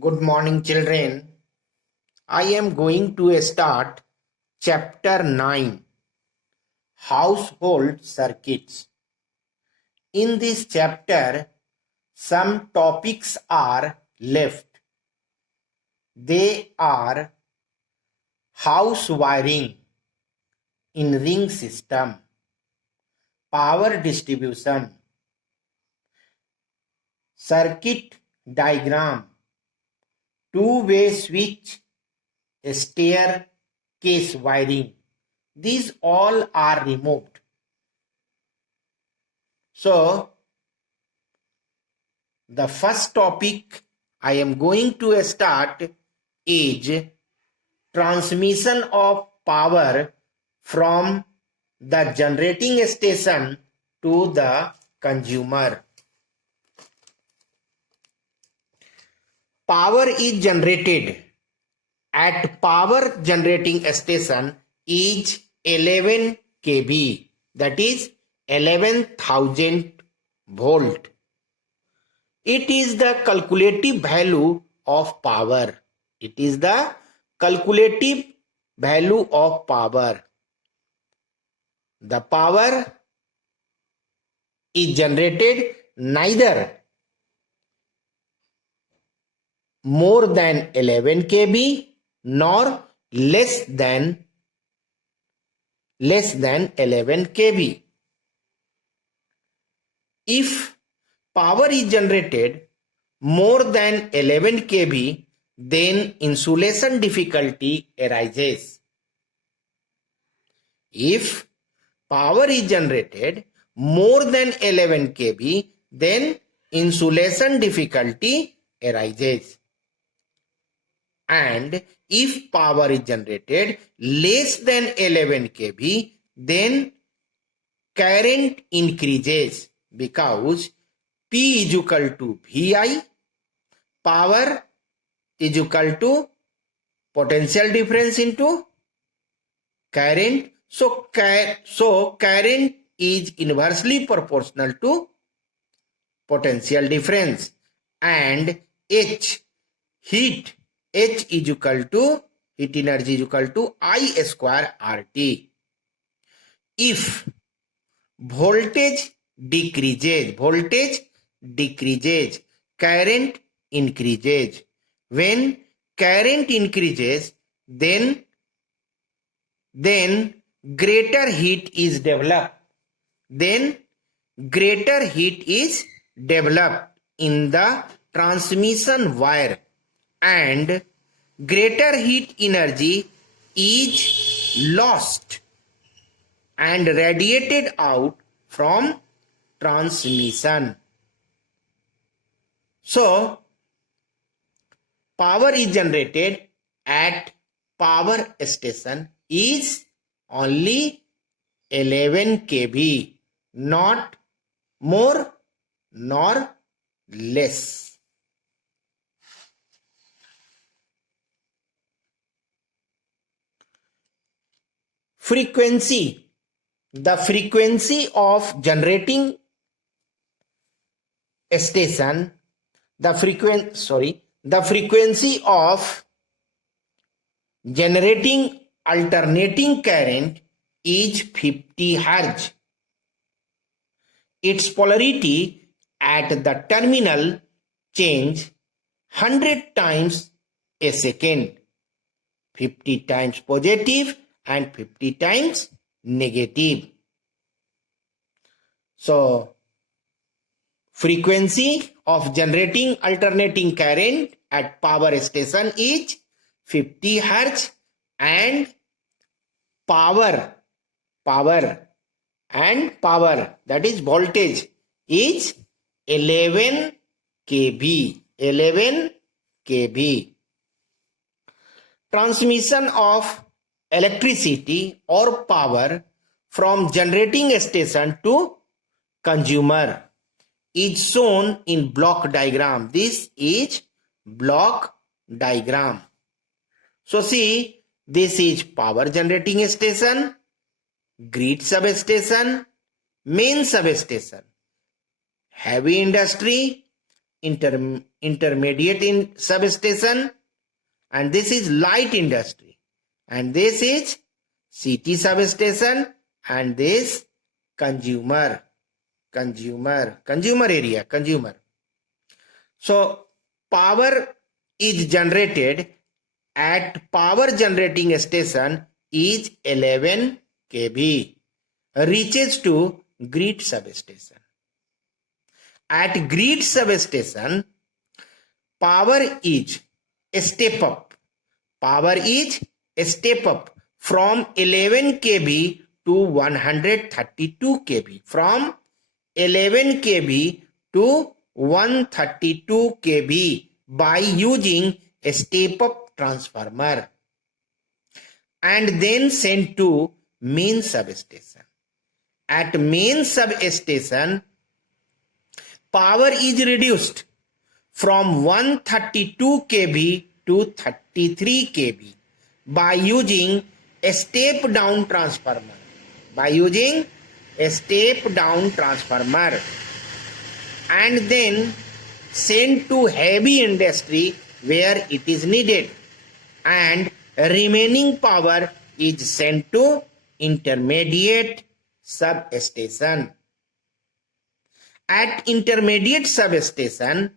Good morning, children. I am going to start chapter 9 Household Circuits. In this chapter, some topics are left. They are house wiring in ring system, power distribution, circuit diagram, two-way switch, staircase wiring. These all are removed. So, the first topic I am going to start is transmission of power from the generating station to the consumer. Power is generated at power generating station is 11 kV, that is 11,000 volt. It is the calculative value of power. It is the calculative value of power. The power is generated neither more than 11 kV nor less than 11 kV. If power is generated more than 11 kV, then insulation difficulty arises. If power is generated more than 11 kV, then insulation difficulty arises. And if power is generated less than 11 kV, then current increases because P is equal to VI, power is equal to potential difference into current. So current is inversely proportional to potential difference, and H is equal to heat energy is equal to I square RT. If voltage decreases, current increases. When current increases, then greater heat is developed. Then greater heat is developed in the transmission wire, and greater heat energy is lost and radiated out from transmission. So, power is generated at power station is only 11 kV, not more nor less. Frequency. The frequency of generating station, the frequency of generating alternating current is 50 Hz. Its polarity at the terminal change 100 times a second, 50 times positive and 50 times negative. So, frequency of generating alternating current at power station is 50 Hz, and power that is voltage is 11 kV. Transmission of electricity or power from generating station to consumer is shown in block diagram. This is block diagram. So see, this is power generating station, grid substation, main substation, heavy industry, intermediate in substation, and this is light industry, and this is city substation, and this consumer area. So power is generated at power generating station is 11 kV, reaches to grid substation. At grid substation, power is a step up. Power is a step up from 11 kV to 132 kV. From 11 kV to 132 kV by using a step up transformer, and then sent to main substation. At main substation, power is reduced from 132 kV to 33 kV by using a step down transformer. And then sent to heavy industry where it is needed, and remaining power is sent to intermediate substation. At intermediate substation,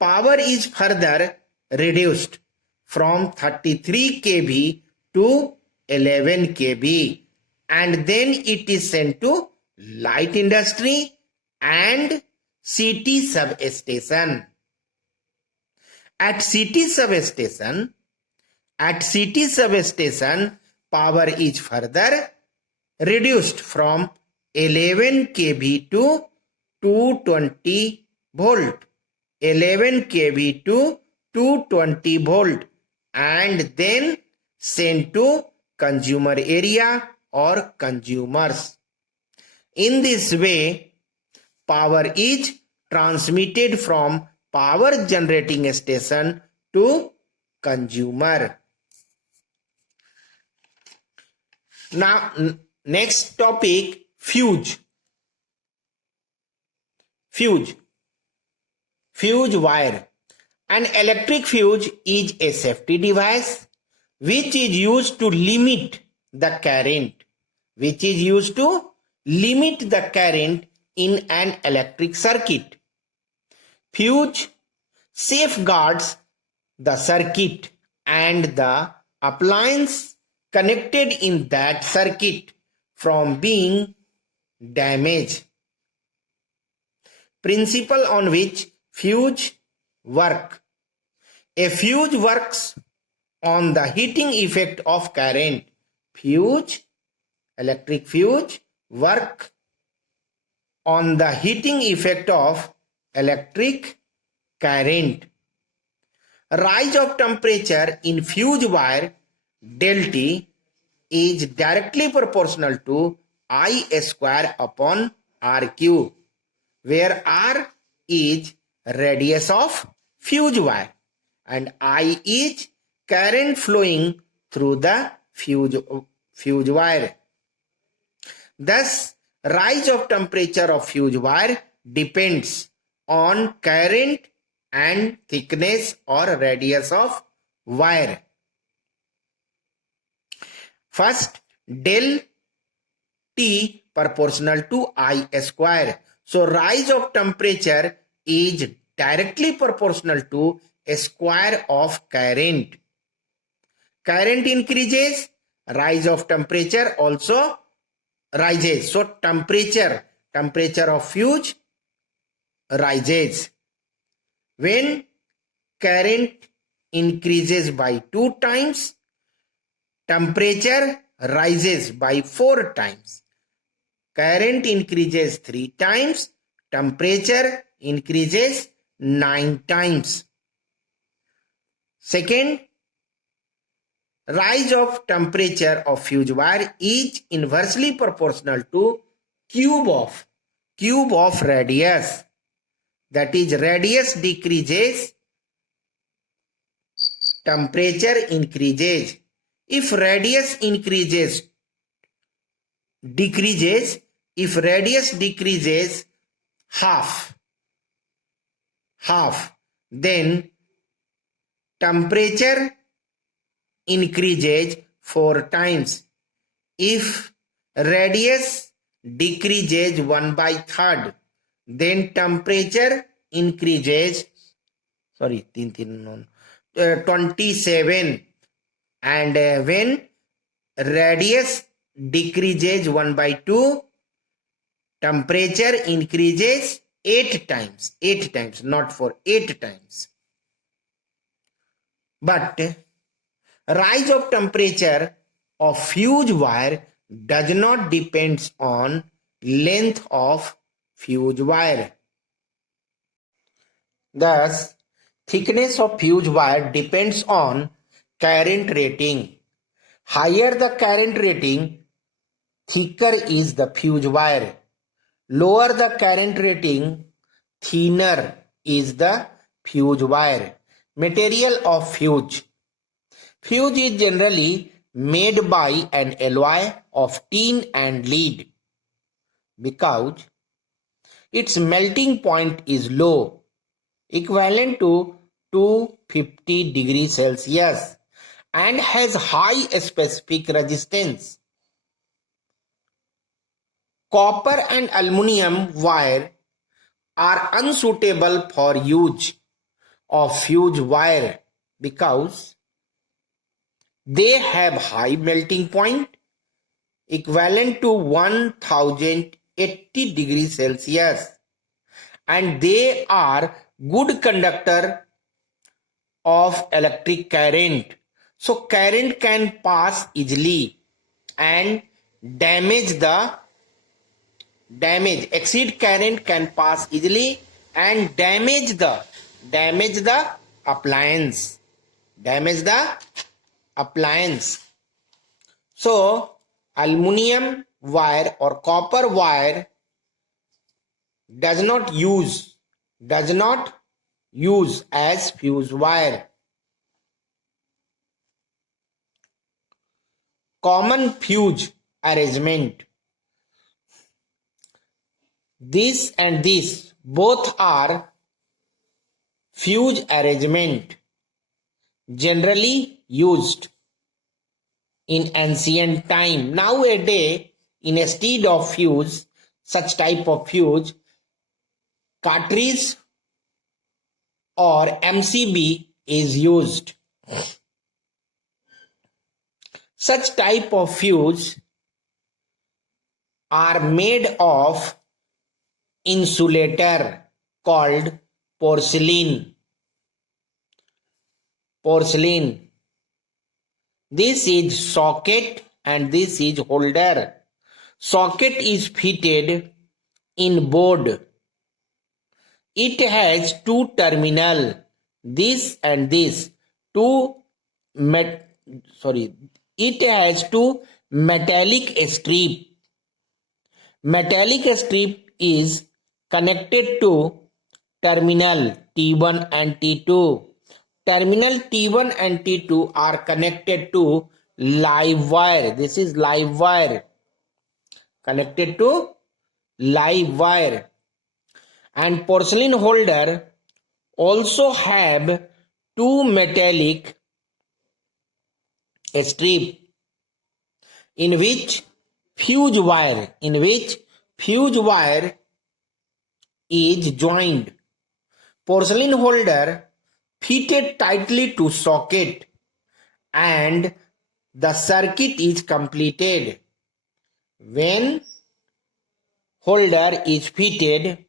power is further reduced from 33 kV to 11 kV, and then it is sent to light industry and city substation. At city substation, power is further reduced from 11 kV to 220 volt. 11 kV to 220 volt, and then sent to consumer area or consumers. In this way, power is transmitted from power generating station to consumer. Now, next topic, fuse wire. An electric fuse is a safety device which is used to limit the current in an electric circuit. Fuse safeguards the circuit and the appliance connected in that circuit from being damaged. Principle on which fuse work. A fuse works on the heating effect of current. Electric fuse work on the heating effect of electric current. Rise of temperature in fuse wire del T is directly proportional to I square upon RQ, where R is radius of fuse wire and I is current flowing through the fuse wire. Thus, rise of temperature of fuse wire depends on current and thickness or radius of wire. First, del T proportional to I square. So, rise of temperature is directly proportional to a square of current. Current increases, rise of temperature also rises. So, temperature of fuse rises. When current increases by 2 times, temperature rises by 4 times. Current increases 3 times, temperature increases 9 times. Second, rise of temperature of fuse wire is inversely proportional to cube of radius. That is, radius decreases, temperature increases. If radius decreases half, half. Then temperature increases 4 times. If radius decreases 1/3, then temperature increases 27, and when radius decreases 1/2, temperature increases 8 times. 8 times, not 4, 8 times. But rise of temperature of fuse wire does not depend on length of fuse wire. Thus, thickness of fuse wire depends on current rating. Higher the current rating, thicker is the fuse wire. Lower the current rating, thinner is the fuse wire. Material of fuse. Fuse is generally made by an alloy of tin and lead because its melting point is low, equivalent to 250 degrees Celsius, and has high specific resistance. Copper and aluminum wire are unsuitable for use of fuse wire because they have high melting point equivalent to 1080 degrees Celsius, and they are good conductor of electric current. So current can pass easily and exceed current can pass easily and damage the appliance. So aluminum wire or copper wire does not use as fuse wire. Common fuse arrangement. This and this both are fuse arrangement generally used in ancient time. Nowadays, instead of fuse, such type of fuse, cartridge or MCB is used. Such type of fuse are made of insulator called porcelain. This is socket and this is holder. Socket is fitted in board. It has two terminal, this and this. It has two metallic strip. Metallic strip is connected to terminal T1 and T2. Terminal T1 and T2 are connected to live wire. This is live wire. Connected to live wire. And porcelain holder also have two metallic strip in which fuse wire is joined. Porcelain holder fitted tightly to socket and the circuit is completed. When holder is fitted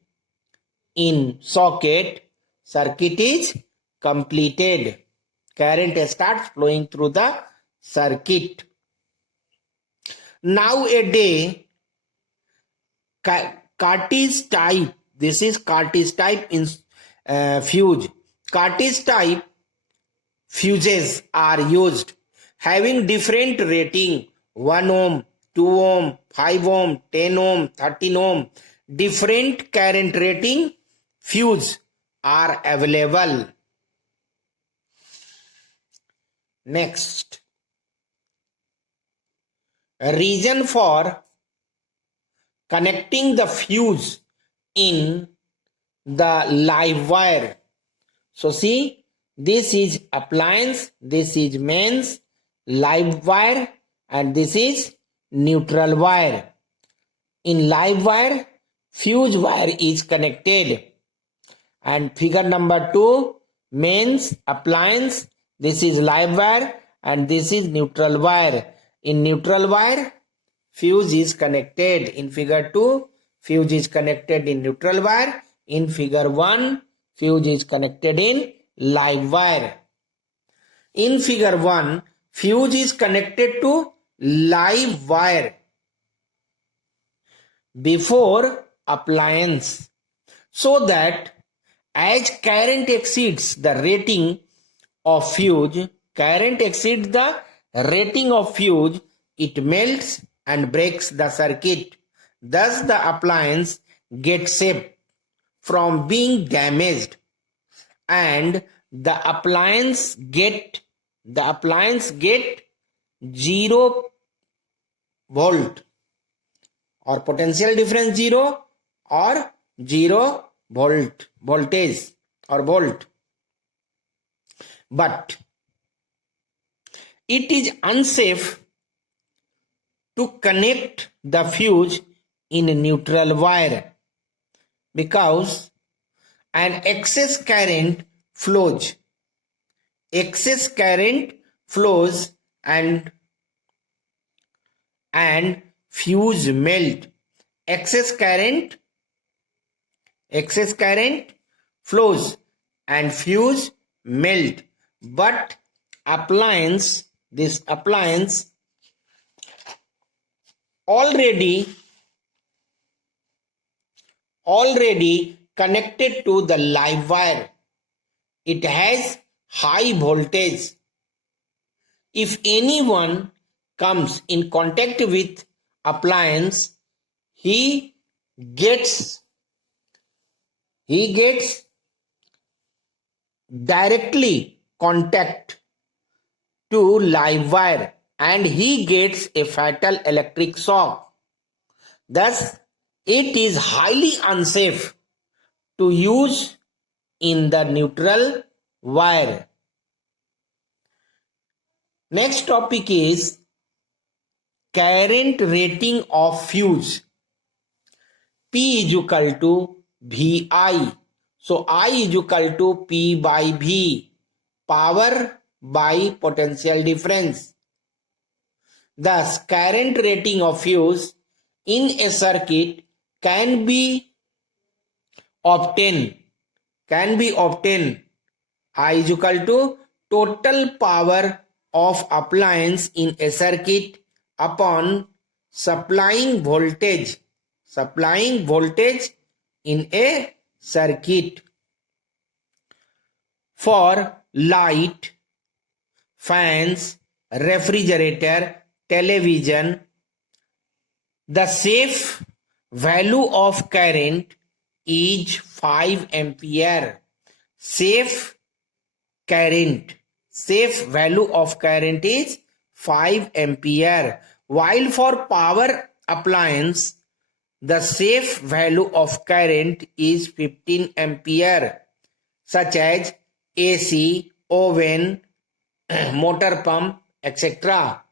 in socket, circuit is completed. Current starts flowing through the circuit. Nowadays, Cartridge type, this is Cartridge type in fuse. Cartridge type fuses are used having different rating, 1 ohm, 2 ohm, 5 ohm, 10 ohm, 13 ohm. Different current rating fuse are available. Next, a reason for connecting the fuse in the live wire. So see, this is appliance, this is mains, live wire, and this is neutral wire. In live wire, fuse wire is connected. And figure number 2, mains, appliance, this is live wire and this is neutral wire. In neutral wire, fuse is connected. In figure 2, fuse is connected in neutral wire. In figure 1, fuse is connected in live wire. In figure 1, fuse is connected to live wire before appliance, so that as current exceeds the rating of fuse, it melts and breaks the circuit. Thus the appliance gets safe from being damaged, and the appliance get 0 volt or potential difference 0 or 0 voltage or volt. But it is unsafe to connect the fuse in neutral wire because an excess current flows and fuse melt. Excess current flows and fuse melt. But this appliance already connected to the live wire. It has high voltage. If anyone comes in contact with appliance, he gets directly contact to live wire and he gets a fatal electric shock. Thus, it is highly unsafe to use in the neutral wire. Next topic is current rating of fuse. P is equal to VI. So I is equal to P by V, power by potential difference. Thus, current rating of fuse in a circuit can be obtained. I is equal to total power of appliance in a circuit upon supplying voltage in a circuit. For light, fans, refrigerator, television, the safe value of current is 5 ampere. Safe value of current is 5 ampere. While for power appliance, the safe value of current is 15 ampere, such as AC, oven, motor pump, etc.